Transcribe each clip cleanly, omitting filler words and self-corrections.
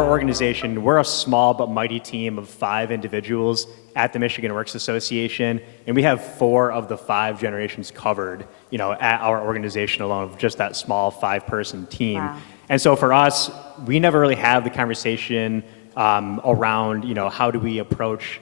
our organization, we're a small but mighty team of 5 individuals at the Michigan Works Association, and we have 4 of the 5 generations covered, at our organization alone, just that small 5-person team. Wow. And so for us, we never really have the conversation around, how do we approach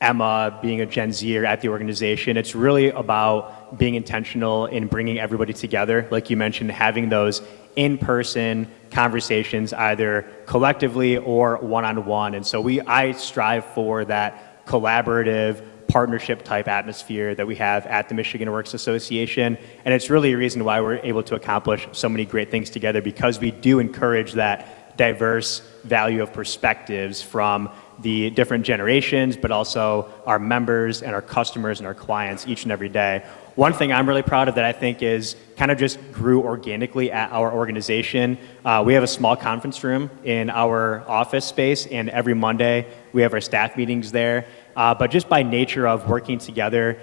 Emma being a Gen Zer at the organization. It's really about being intentional in bringing everybody together, like you mentioned, having those in-person conversations, either collectively or one-on-one. And so I strive for that collaborative, partnership type atmosphere that we have at the Michigan Works Association. And it's really a reason why we're able to accomplish so many great things together, because we do encourage that diverse value of perspectives from the different generations, but also our members and our customers and our clients each and every day. One thing I'm really proud of that I think is kind of just grew organically at our organization. We have a small conference room in our office space, and every Monday we have our staff meetings there. But just by nature of working together,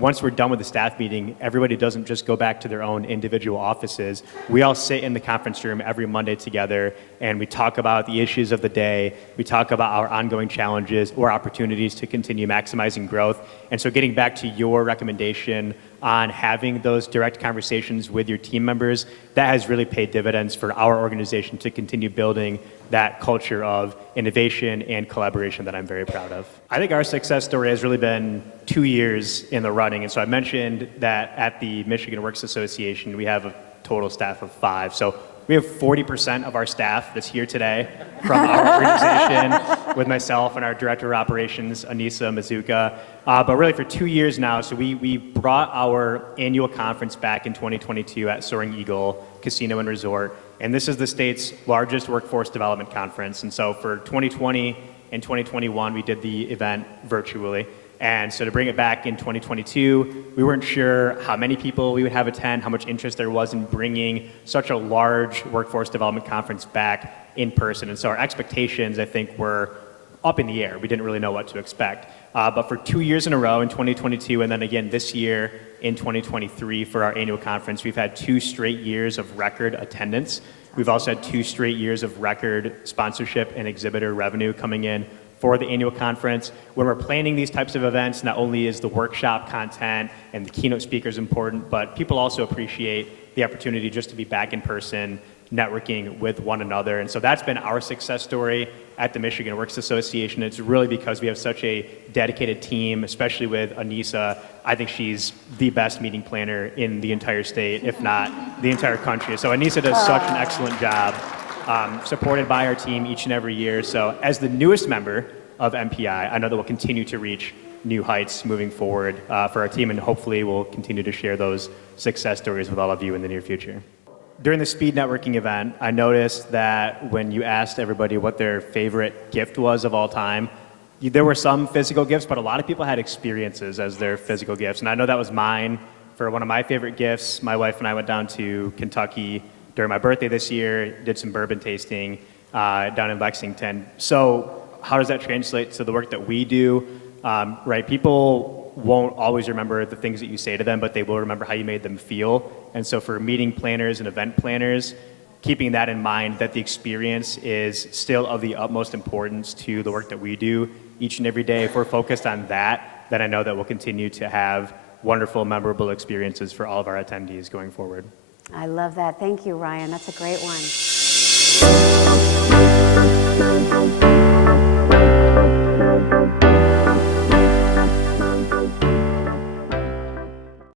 once we're done with the staff meeting, everybody doesn't just go back to their own individual offices. We all sit in the conference room every Monday together, and we talk about the issues of the day. We talk about our ongoing challenges or opportunities to continue maximizing growth. And so getting back to your recommendation on having those direct conversations with your team members, that has really paid dividends for our organization to continue building that culture of innovation and collaboration that I'm very proud of. I think our success story has really been 2 years in the running. And so I mentioned that at the Michigan Works Association, we have a total staff of 5. So we have 40% of our staff that's here today from our organization with myself and our Director of Operations, Anissa Mazuka. But really for 2 years now, so we brought our annual conference back in 2022 at Soaring Eagle Casino and Resort. And this is the state's largest workforce development conference. And so for 2020 and 2021, we did the event virtually. And so to bring it back in 2022, we weren't sure how many people we would have attend, how much interest there was in bringing such a large workforce development conference back in person. And so our expectations, I think, were up in the air. We didn't really know what to expect. But for 2 years in a row in 2022, and then again this year in 2023 for our annual conference, we've had 2 straight years of record attendance. We've also had 2 straight years of record sponsorship and exhibitor revenue coming in for the annual conference. When we're planning these types of events, not only is the workshop content and the keynote speakers important, but people also appreciate the opportunity just to be back in person, networking with one another. And so that's been our success story at the Michigan Works Association. It's really because we have such a dedicated team, especially with Anissa. I think she's the best meeting planner in the entire state, if not the entire country. So Anissa does such an excellent job, supported by our team each and every year. So as the newest member of MPI, I know that we'll continue to reach new heights moving forward for our team, and hopefully we'll continue to share those success stories with all of you in the near future. During the speed networking event, I noticed that when you asked everybody what their favorite gift was of all time, there were some physical gifts, but a lot of people had experiences as their physical gifts. And I know that was mine for one of my favorite gifts. My wife and I went down to Kentucky during my birthday this year, did some bourbon tasting down in Lexington. So how does that translate to the work that we do? Right, people won't always remember the things that you say to them, but they will remember how you made them feel. And so for meeting planners and event planners, keeping that in mind, that the experience is still of the utmost importance to the work that we do each and every day. If we're focused on that, then I know that we'll continue to have wonderful, memorable experiences for all of our attendees going forward. I love that. Thank you, Ryan. That's a great one.